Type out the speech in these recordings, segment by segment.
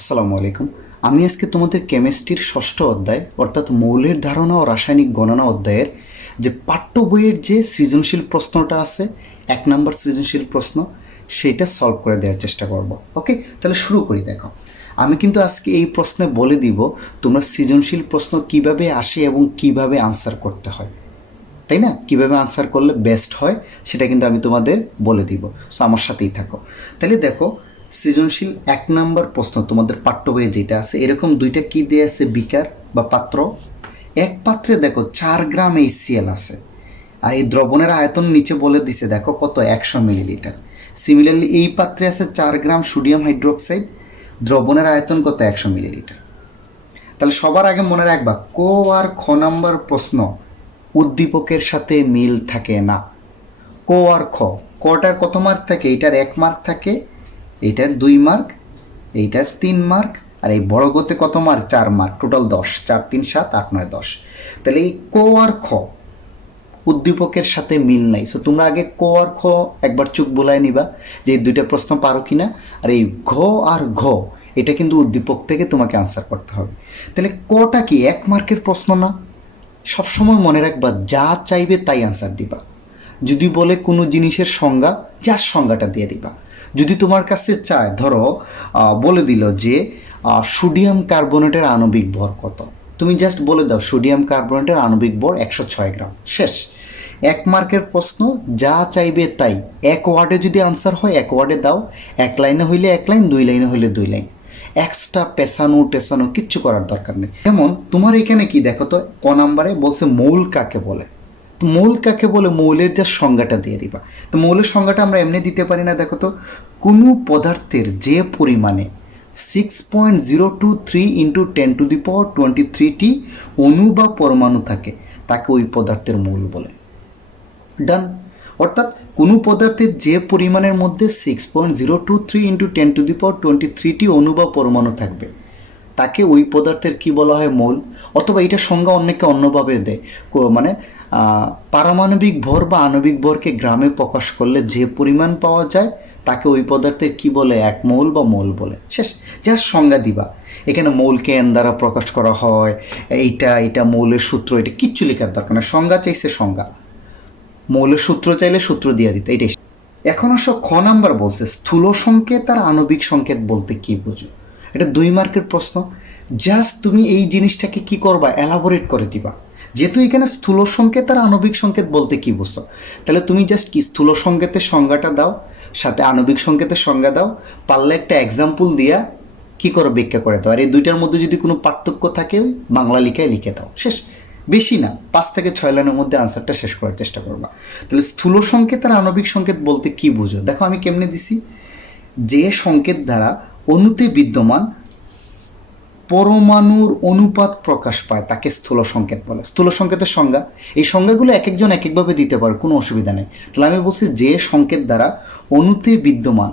আসসালামু আলাইকুম। আমি আজকে তোমাদের কেমিস্ট্রির ষষ্ঠ অধ্যায় অর্থাৎ মৌলের ধারণা ও রাসায়নিক গণনা অধ্যায়ের যে পাঠ্য বইয়ের যে সৃজনশীল প্রশ্নটা আছে, 1 নম্বর সৃজনশীল প্রশ্ন, সেইটা সলভ করে দেওয়ার চেষ্টা করব। ওকে, তাহলে শুরু করি। দেখো, আমি কিন্তু আজকে এই প্রশ্নে বলে দিব তোমরা সৃজনশীল প্রশ্ন কিভাবে আসে এবং কিভাবে আনসার করতে হয়, তাই না? কিভাবে আনসার করলে বেস্ট হয় সেটা কিন্তু আমি তোমাদের বলে দিব। সো আমার সাথেই থাকো। তাহলে দেখো, সৃজনশীল 1 নম্বর প্রশ্ন তোমাদের পাঠ্য বইয়ে যেটা আছে, এরকম দুইটা কি দিয়ে আছে, বিকার বা পাত্র। এক পাত্রে দেখো 4 গ্রাম HCl আছে, আর এই দ্রবণের আয়তন নিচে বলে দিছে, দেখো কত, 100 মিলিলিটার। সিমিলারলি এই পাত্রে আছে 4 গ্রাম সোডিয়াম হাইড্রোক্সাইড, দ্রবণের আয়তন কত, 100 মিলিলিটার। তাহলে সবার আগে মনে রাখবা, ক আর খ নাম্বার প্রশ্ন উদ্দীপকের সাথে মিল থাকে না। ক আর খ, কটার কত মার্ক থাকে? এইটার 1 মার্ক থাকে, এইটার 2 মার্ক, এইটার 3 মার্ক, আর এই বড় গতে কত মার্ক? 4 মার্ক। টোটাল 10, 4 3 7 8 9 10। তাহলে এই ক আর খ উদ্দীপকের সাথে মিল নাই। সো তোমরা আগে ক আর খ একবার চোখ বোলায় নিবা যে এই দুইটা প্রশ্ন পারো কিনা। আর এই ঘ আর ঘ, এটা কিন্তু উদ্দীপক থেকে তোমাকে আনসার করতে হবে। তাহলে কটা কি 1 মার্কের প্রশ্ন না? সবসময় মনে রাখবা, যা চাইবে তাই আনসার দিবা। যদি বলে কোনো জিনিসের সংজ্ঞা, যার সংজ্ঞাটা দিয়ে দিবা। যদি তোমার কাছে চায়, ধরো বলে দিল যে সোডিয়াম কার্বনেটের আণবিক ভর কত, তুমি জাস্ট বলে দাও সোডিয়াম কার্বনেটের আণবিক ভর 106 গ্রাম, শেষ। 1 মার্কের প্রশ্ন, যা চাইবে তাই। 1 ওয়ার্ডে যদি আনসার হয় 1 ওয়ার্ডে দাও, 1 লাইনে হইলে 1 লাইন, 2 লাইনে হইলে 2 লাইন। এক্সট্রা পেছানো টেছানো কিচ্ছু করার দরকার নেই। যেমন তোমার এখানে কি দেখো তো, ক নাম্বারে বলছে মৌল কাকে বলে। তো মৌল কাকে বলে, মৌলের যা সংজ্ঞাটা দিয়ে দিবা। তো মৌলের সংজ্ঞাটা আমরা এমনি দিতে পারি না। দেখো তো, কোনো পদার্থের যে পরিমাণে 6.023 ইন্টু 10⁻23টি অণু বা পরমাণু থাকে, তাকে ওই পদার্থের মৌল বলে। ডান। অর্থাৎ কোনো পদার্থের যে পরিমাণের মধ্যে 6.023 ইন্টু 10⁻23টি অণু বা পরমাণু থাকবে, তাকে ওই পদার্থের কি বলা হয়? মৌল। অথবা এটা সংজ্ঞা অনেকে অন্যভাবে দেয়, মানে পারমাণবিক ভর বা আণবিক ভরকে গ্রামে প্রকাশ করলে যে পরিমাণ পাওয়া যায়, তাকে ওই পদার্থের কি বলে? এক মৌল বা মৌল বলে, শেষ। যার সংজ্ঞা দিবা। এখানে মৌলকে এন দ্বারা প্রকাশ করা হয়, এটা মৌলের সূত্র, এটা কিচ্ছু লেখার দরকার না। সংজ্ঞা চাইছে সংজ্ঞা, মৌলের সূত্র চাইলে সূত্র দিয়ে দিতে, এটাই। এখন আসো খ নাম্বার বলছে স্থূল সংকেত আর আণবিক সংকেত বলতে কি বুঝো। এটা 2 মার্কের প্রশ্ন। জাস্ট তুমি এই জিনিসটাকে কি করবা? এলাবোরেট করে দিবা। যেহেতু এখানে স্থূল সংকেত আর আণবিক সংকেত বলতে কি বুঝছো, তাহলে তুমি জাস্ট কি স্থূল সংকেতের সংজ্ঞাটা দাও, সাথে আণবিক সংকেতের সংজ্ঞা দাও, পারলে একটা এক্সাম্পল দিয়া কি করো? ব্যাখ্যা করে দাও। আর এই দুইটার মধ্যে যদি কোনো পার্থক্য থাকে, বাংলা লিখায় লিখে দাও, শেষ। বেশি না, 5 থেকে 6 লাইনের মধ্যে আনসারটা শেষ করার চেষ্টা করবা। তাহলে স্থূল সংকেত আর আণবিক সংকেত বলতে কি বুঝো? দেখো আমি কেমনে দিছি, যে সংকেত দ্বারা অণুতে বিদ্যমান পরমাণুর অনুপাত প্রকাশ পায় তাকে স্থূল সংকেত বলে। স্থূল সংকেতের সংজ্ঞা, এই সংজ্ঞাগুলো এক একজন এক একভাবে দিতে পারে, কোনো অসুবিধা নেই। তাহলে আমি বলছি, যে সংকেত দ্বারা অণুতে বিদ্যমান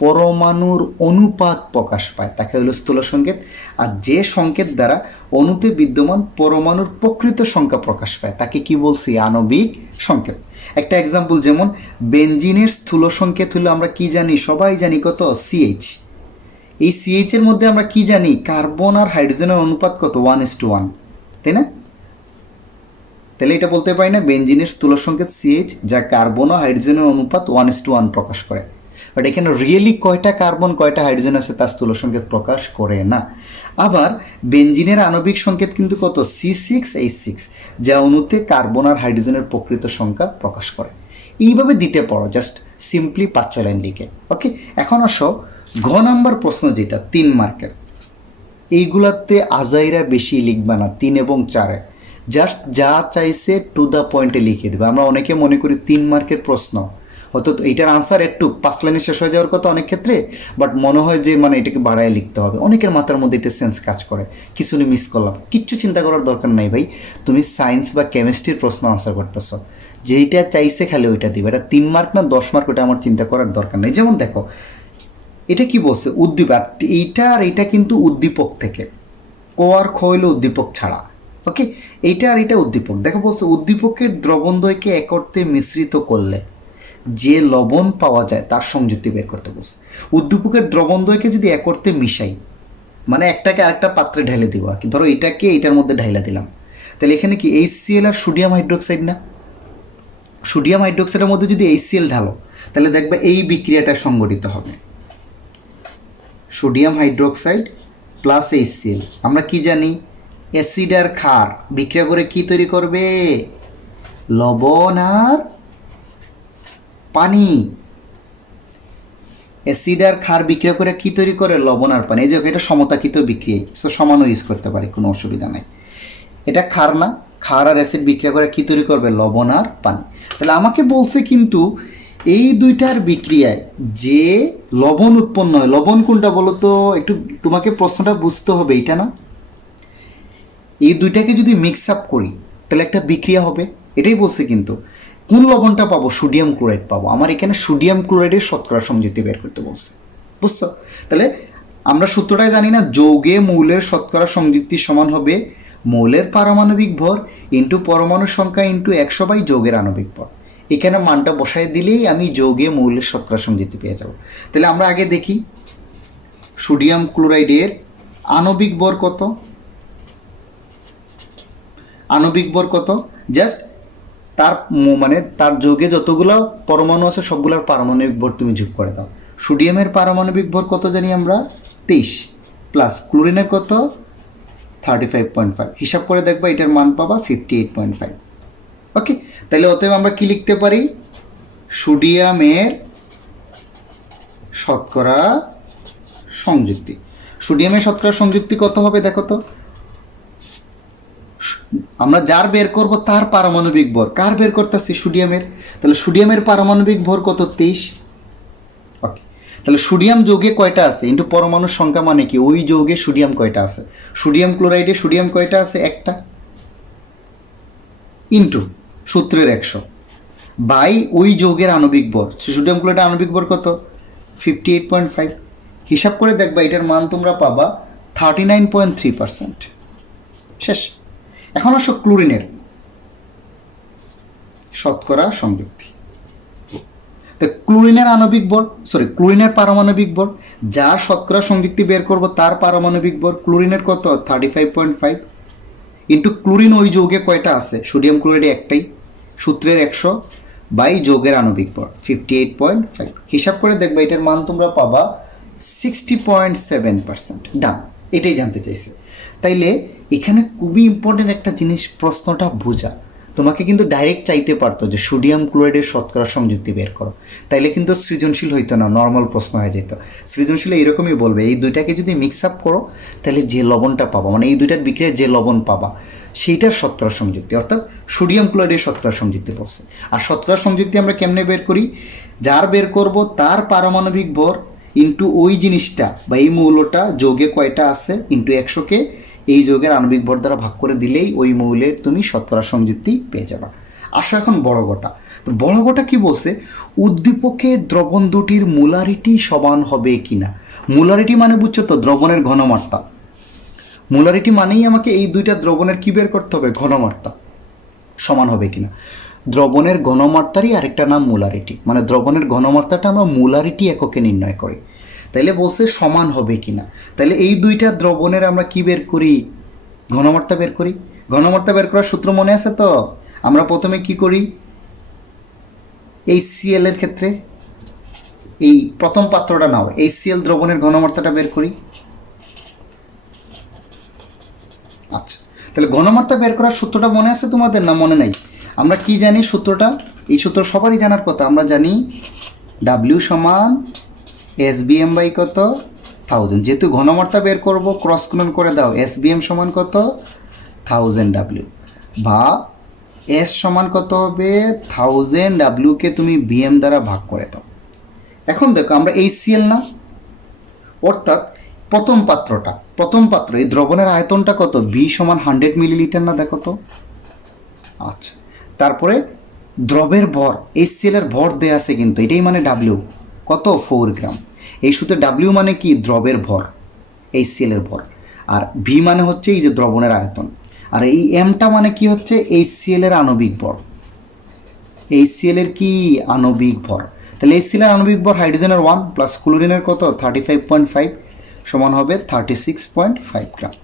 পরমাণুর অনুপাত প্রকাশ পায় তাকে হলো স্থূল সংকেত। আর যে সংকেত দ্বারা অণুতে বিদ্যমান পরমাণুর প্রকৃত সংখ্যা প্রকাশ পায় তাকে কি বলছি? আণবিক সংকেত। একটা এক্সাম্পল, যেমন বেনজিনের স্থূল সংকেত হলো, আমরা কি জানি? সবাই জানি কত? CH। এই CH এর মধ্যে আমরা কি জানি? কার্বন আর হাইড্রোজেনের অনুপাত কত? 1:1, তাই না? তাহলে এটা বলতে পারি না বেনজিনের স্থূল সংকেত CH, যা কার্বন ও হাইড্রোজেনের অনুপাত 1:1 প্রকাশ করে। বাট এখানে রিয়েলি কয়টা কার্বন কয়টা হাইড্রোজেন আছে তার স্থূল সংকেত প্রকাশ করে না। আবার বেনজিনের আণবিক সংকেত কিন্তু কত? C6H6, যা অণুতে কার্বন আর হাইড্রোজেনের প্রকৃত সংখ্যা প্রকাশ করে। এইভাবে দিতে পারো, জাস্ট সিম্পলি 5-6 লাইন লিখে। ওকে, এখন আসো ঘ নাম্বার প্রশ্ন, যেটা 3 মার্কের। এইগুলাতে আজাইরা বেশি লিখবা না, 3 এবং 4-এ জাস্ট যা চাইছে টু দ্য পয়েন্টে লিখে দেবে। আমরা অনেকে মনে করি 3 মার্কের প্রশ্ন হয়তো এইটার আনসার একটু 5 লাইনে শেষ হয়ে যাওয়ার কথা অনেক ক্ষেত্রে, বাট মনে হয় যে মানে এটাকে বাড়ায় লিখতে হবে। অনেকের মাথার মধ্যে এটা সেন্স কাজ করে, কিছু মিস করলাম। কিচ্ছু চিন্তা করার দরকার নাই ভাই, তুমি সায়েন্স বা কেমিস্ট্রির প্রশ্ন আনসার করতেছ, যেইটা চাইছে খালি ওইটা দিবে। এটা 3 মার্ক না 10 মার্ক, ওটা আমার চিন্তা করার দরকার নেই। যেমন দেখো, এটা কি বলছে? উদ্দীপক। এইটা আর এটা কিন্তু উদ্দীপক থেকে, ক আর খ হইলো উদ্দীপক ছাড়া। ওকে, এইটা আর এটা উদ্দীপক। দেখো বলছে, উদ্দীপকের দ্রবণদ্বয়কে এক অর্থে মিশ্রিত করলে যে লবণ পাওয়া যায় তার সংযুক্তি বের করতে বলছে। উদ্দীপকের দ্রবণদ্বয়কে যদি এক অর্থে মিশাই, মানে একটাকে আরেকটা পাত্রে ঢেলে দিব আর কি। ধরো এটাকে এইটার মধ্যে ঢাইলা দিলাম, তাহলে এখানে কি HCl আর সোডিয়াম হাইড্রোক্সাইড না? সোডিয়াম হাইড্রোক্সাইডের মধ্যে যদি HCl ঢালো তাহলে দেখবে এই বিক্রিয়াটা সংঘটিত হবে, সোডিয়াম হাইড্রোক্সাইড প্লাস HCl। আমরা কি জানি, অ্যাসিড আর ক্ষার বিক্রিয়া করে কি তৈরি করবে? লবণ আর পানি। অ্যাসিড আর ক্ষার বিক্রিয়া করে কি তৈরি করে? লবণ আর পানি। এই যে এটা সমতাকৃত বিক্রিয়া, সো সমানও ইউজ করতে পারি, কোনো অসুবিধা নাই। এটা ক্ষার না, ক্ষার আর অ্যাসিড বিক্রিয়া করে কি তৈরি করবে? লবণ আর পানি। তাহলে আমাকে বলছে কিন্তু এই দুইটার বিক্রিয়ায় যে লবণ উৎপন্ন হয়, লবণ কোনটা বলো তো? একটু তোমাকে প্রশ্নটা বুঝতে হবে, এটা না? এই দুইটাকে যদি মিক্স আপ করি তাহলে একটা বিক্রিয়া হবে, এটাই বলছে। কিন্তু কোন লবণটা পাবো? সোডিয়াম ক্লোরাইড পাবো। আমার এখানে সোডিয়াম ক্লোরাইডের শতকরা সংযুক্তি বের করতে বলছে, বুঝছো? তাহলে আমরা সূত্রটাই জানি না, যৌগে মৌলের শতকরা সংযুক্তি সমান হবে মৌলের পারমাণবিক ভর ইন্টু পরমাণু সংখ্যা ইন্টু 100 যৌগের আণবিক ভর। এখানে মানটা বসায় দিলেই আমি যৌগে মৌলের শতকরা সংযুক্তি পেয়ে যাব। তাহলে আমরা আগে দেখি সোডিয়াম ক্লোরাইডের আণবিক ভর কত। আণবিক ভর কত? জাস্ট তার মানে তার যৌগে যতগুলো পরমাণু আছে সবগুলোর পারমাণবিক ভর তুমি যোগ করে দাও। সোডিয়ামের পারমাণবিক ভর কত জানি আমরা? 23 প্লাস ক্লোরিনের কত? 35.5। হিসাব করে দেখবা এটার মান পাবা 58.5। ওকে, তাহলে অতএব আমরা কি লিখতে পারি? সোডিয়ামের শতকরা সংযুক্তি। সোডিয়ামের শতকরা সংযুক্তি কত হবে দেখো তো? আমরা যার বের করব তার পারমাণবিক ভর। কার বের করতেছি? সোডিয়ামের। তাহলে সোডিয়ামের পারমাণবিক ভর কত? 23। ওকে, তাহলে সোডিয়াম যৌগে কয়টা আছে ইন্টু পরমাণুর সংখ্যা, মানে কি ওই যৌগে সোডিয়াম কয়টা আছে? সোডিয়াম ক্লোরাইডে সোডিয়াম কয়টা আছে? একটা, ইন্টু সূত্রের 100 বাই ওই যৌগের আণবিক ভর। সোডিয়াম ক্লোরাইডের আণবিক ভর কত? 58.5। হিসাব করে দেখবা এটার মান তোমরা পাবা 39.3%। শেষ। এখন আসো ক্লোরিনের শতকরা সংযুক্তি। তো ক্লোরিনের আণবিক ভর, ক্লোরিনের পারমাণবিক ভর, যার শতকরা সংযুক্তি বের করব তার পারমাণবিক ভর। ক্লোরিনের কত? 35.5 ইন্টু ক্লোরিন ওই যৌগে কয়টা আছে? সোডিয়াম ক্লোরাইডে একটাই, সূত্রের 100 বাই যৌগের আণবিক ভর 58.5। হিসাব করে দেখবা এটার মান তোমরা পাবা 60.7%। ডান, এটাই জানতে চাইছে। তাইলে এখানে খুবই ইম্পর্টেন্ট একটা জিনিস, প্রশ্নটা বোঝা। তোমাকে কিন্তু ডাইরেক্ট চাইতে পারতো যে সোডিয়াম ক্লোরাইডের শতকরা সংযুক্তি বের করো, তাইলে কিন্তু সৃজনশীল হইতো না, নর্মাল প্রশ্ন হয়ে যেত। সৃজনশীল এরকমই বলবে, এই দুইটাকে যদি মিক্স আপ করো তাহলে যে লবণটা পাবা, মানে এই দুইটার বিক্রিয়ায় যে লবণ পাবা সেইটার শতকরা সংযুক্তি, অর্থাৎ সোডিয়াম ক্লোরাইডের শতকরা সংযুক্তি বলছে। আর শতকরা সংযুক্তি আমরা কেমনে বের করি? যার বের করব তার পারমাণবিক ভর ইন্টু ওই জিনিসটা বা এই মৌলটা যৌগে কয়টা আছে ইন্টু 100কে এই যৌগের আণবিক ভর দ্বারা ভাগ করে দিলেই ওই মৌলের তুমি শতকরা সংযুক্তি পেয়ে যাবা। আসো এখন বড় গোটা। তো বড় গোটা কি বলছে? উদ্দীপকের দ্রবণ দুটির মোলারিটি সমান হবে কিনা। মোলারিটি মানে বুঝছো তো? দ্রবণের ঘনমাত্রা। মোলারিটি মানেই আমাকে এই দুইটা দ্রবণের কি বের করতে হবে? ঘনমাত্রা সমান হবে কিনা। দ্রবণের ঘনমাত্রারই আরেকটা নাম মোলারিটি, মানে দ্রবণের ঘনমাত্রাটা আমরা মোলারিটি এককে নির্ণয় করি। তাইলে বলছে সমান হবে কিনা। তাহলে এই দুইটা দ্রবণের আমরা কি বের করি? ঘনমাত্রা বের করি। ঘনমাত্রা বের করার সূত্র মনে আছে তো? আমরা প্রথমে কি করি? HCl এর ক্ষেত্রে এই প্রথম পাত্রটা নাও, HCl দ্রবণের ঘনমাত্রাটা বের করি। আচ্ছা, তাহলে ঘনমাত্রা বের করার সূত্রটা মনে আছে তোমাদের না মনে নাই? আমরা কি জানি সূত্রটা? এই সূত্র সবারই জানার কথা। আমরা জানি W সমান SBM বাই কত? 1000। যেহেতু ঘনমাত্রা বের করব, ক্রস গুণন করে দাও। SBM সমান কত? 1000W, বা S সমান কত হবে? 1000W-কে তুমি BM দ্বারা ভাগ করে দাও। এখন দেখো আমরা HCl না, অর্থাৎ প্রথম পাত্র এই দ্রবণের আয়তনটা কত? B সমান 100 মিলিলিটার না? দেখো তো। আচ্ছা, তারপরে দ্রবের ভর, HCl এর ভর দেয়া আছে কিন্তু, এটাই মানে W কত? 4 গ্রাম। এই সূত্রে W মানে কি? দ্রবের ভর, HCl এর ভর। আর V মানে হচ্ছে এই যে দ্রবণের আয়তন। আর এই Mটা মানে কি হচ্ছে? HCl এর আণবিক ভর। HCl এর কি? আণবিক ভর। তাহলে HCl এর আণবিক ভর হাইড্রোজেনের 1 প্লাস ক্লোরিনের কত? 35.5 সমান হবে 36.5 গ্রাম।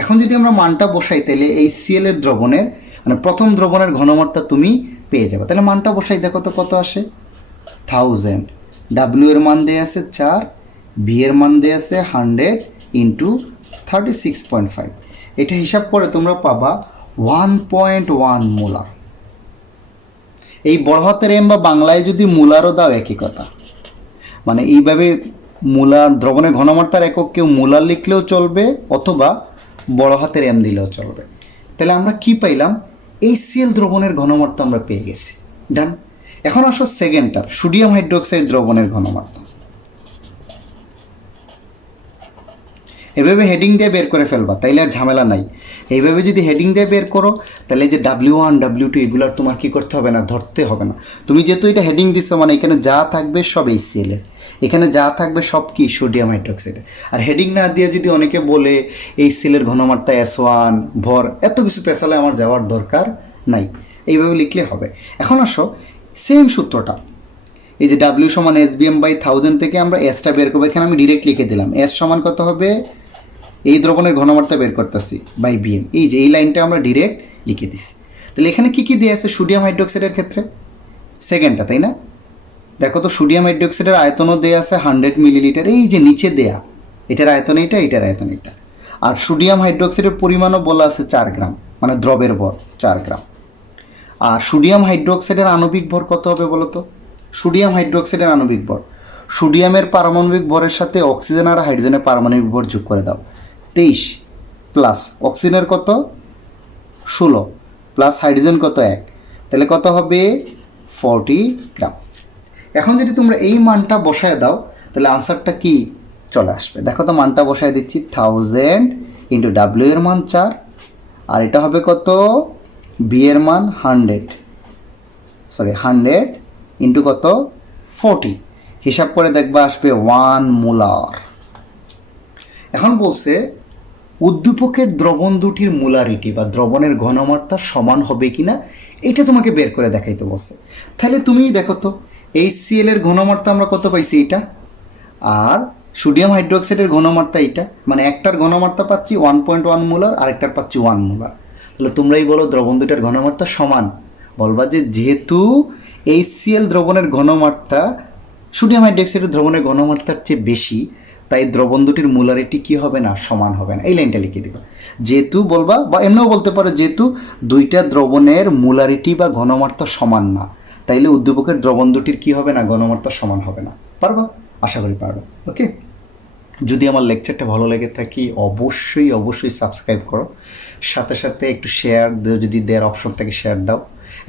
এখন যদি আমরা মানটা বসাই তাহলে এই সিএল এর দ্রবণের মানে প্রথম দ্রবণের ঘনমাত্রা তুমি পেয়ে যাবে। তাহলে মানটা বসাই দেখো তো কত আসে, 1000। ডাব্লিউ এর মান দেওয়া আছে 4, বি এর মান দেওয়া আছে 100 ইন্টু 36.5। এটা হিসাব করে তোমরা পাবা 1.1 মোলার। এই বড় হাতের এম বা বাংলায় যদি মোলারও দাও একই কথা, মানে এইভাবে মোলার দ্রবণের ঘনমাত্রার একক কেউ মোলার লিখলেও চলবে অথবা বড় হাতের এম দিলেও চলবে। তাহলে আমরা কি পাইলাম, এই সিএল দ্রবণের ঘনমাত্রা আমরা পেয়ে গেছি। ডান। এখন আসো সেকেন্ডটার, সোডিয়াম হাইড্রোক্সাইড দ্রবণের ঘনমাত্রা। এভাবে হেডিং দিয়ে বের করে ফেলবা, তাইলে আর ঝামেলা নাই। এইভাবে যদি হেডিং দিয়ে বের করো তাহলে যে W1 W2 এগুলোর তোমার কি করতে হবে না, ধরতে হবে না। তুমি যেহেতু এটা হেডিং দিছো মানে এখানে যা থাকবে সব এই সিএলের, এখানে যা থাকবে সব কি সোডিয়াম হাইড্রোক্সাইডের। আর হেডিং না দিয়ে যদি অনেকে বলে এই সিএলের ঘনমাত্রা S1 ভর, এত কিছু পেছালে আমার যাওয়ার দরকার নাই, এইভাবে লিখলে হবে। এখন আসো সেম সূত্রটা, এই যে W সমান SBM/1000 থেকে আমরা এসটা বের করবো। এখানে আমি ডিরেক্ট লিখে দিলাম এস সমান কত হবে, এই দ্রবণের ঘনমাত্রা বের করতেছি বাই বিএম, এই যে এই লাইনটা আমরা ডিরেক্ট লিখে দিছি। তাহলে এখানে কি কি দেওয়া আছে সোডিয়াম হাইড্রোক্সাইডের ক্ষেত্রে, সেকেন্ডটা, তাই না? দেখো তো সোডিয়াম হাইড্রোক্সাইডের আয়তনও দেওয়া আছে 100 মিলিলিটার, এই যে নিচে দেয়া, এটার আয়তন এটা, এটার আয়তন এটা। আর সোডিয়াম হাইড্রোক্সাইডের পরিমাণও বলা আছে 4 গ্রাম, মানে দ্রবের ভর 4 গ্রাম। আর সোডিয়াম হাইড্রোক্সাইডের আণবিক ভর কত হবে বলো তো? সোডিয়াম হাইড্রোক্সাইডের আণবিক ভর, সোডিয়ামের পারমাণবিক ভরের সাথে অক্সিজেন আর হাইড্রোজেনের পারমাণবিক ভর যোগ করে দাও, 23 প্লাস অক্সিজেনের কত 16 প্লাস হাইড্রোজেন কত 1, তাহলে কত হবে 40 গ্রাম। এখন যদি তোমরা এই মানটা বসায় দাও তাহলে আনসারটা কি চলে আসবে, দেখো তো মানটা বসায় দিচ্ছি 1000 ইন্টু ডাব্লিউ এর মান 4, আর এটা হবে কত, বি এর মান 100 ইন্টু কত 40, হিসাব করে দেখবা আসবে 1 মোলার। এখন বলছে উদ্দীপকের দ্রবণ দুটির মোলারিটি বা দ্রবণের ঘনমাত্রা সমান হবে কিনা এটা তোমাকে বের করে দেখাইতে বলছে। তাহলে তুমি দেখো তো এই সিএল এর ঘনমাত্রা আমরা কত পাইছি এটা, আর সোডিয়াম হাইড্রোক্সাইডের ঘনমাত্রা এটা, মানে একটার ঘনমাত্রা পাচ্ছি 1.1 মোলার আর একটার পাচ্ছি 1 মোলার। তাহলে তোমরাই বলো দ্রবণ দুটার ঘনমাত্রা সমান। বলবা যে যেহেতু এই সিএল দ্রবণের ঘনমাত্রা সোডিয়াম হাইড্রোক্সাইডের দ্রবণের ঘনমাত্রার চেয়ে বেশি, তাই দ্রবণ দুটির মোলারিটি কি হবে না, সমান হবে না। এই লাইনটা লিখে দিবা। যেহেতু বলবা, বা এমনিও বলতে পারো যেহেতু দুইটা দ্রবণের মোলারিটি বা ঘনমাত্রা সমান না, তাইলে উদ্দীপকের দ্রবণ দুটির কি হবে না, ঘনমাত্রা সমান হবে না। পারবা? আশা করি পারবা। ওকে, যদি আমার লেকচারটা ভালো লেগে থাকি অবশ্যই সাবস্ক্রাইব করো, সাথে সাথে একটু শেয়ার যদি দেওয়ার অপশন থাকে শেয়ার দাও,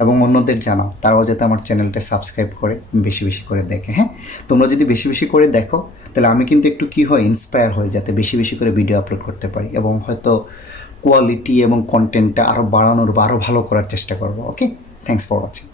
এবং অন্যদের জানাও তারাও যাতে আমার চ্যানেলটা সাবস্ক্রাইব করে বেশি করে দেখে। হ্যাঁ, তোমরা যদি বেশি করে দেখো তাহলে আমি কিন্তু একটু কি হয় ইন্সপায়ার হই যাতে বেশি করে ভিডিও আপলোড করতে পারি, এবং হয়তো কোয়ালিটি এবং কন্টেন্টটা আরও বাড়ানোর বা আরও ভালো করার চেষ্টা করবো। ওকে, থ্যাংকস ফর ওয়াচিং।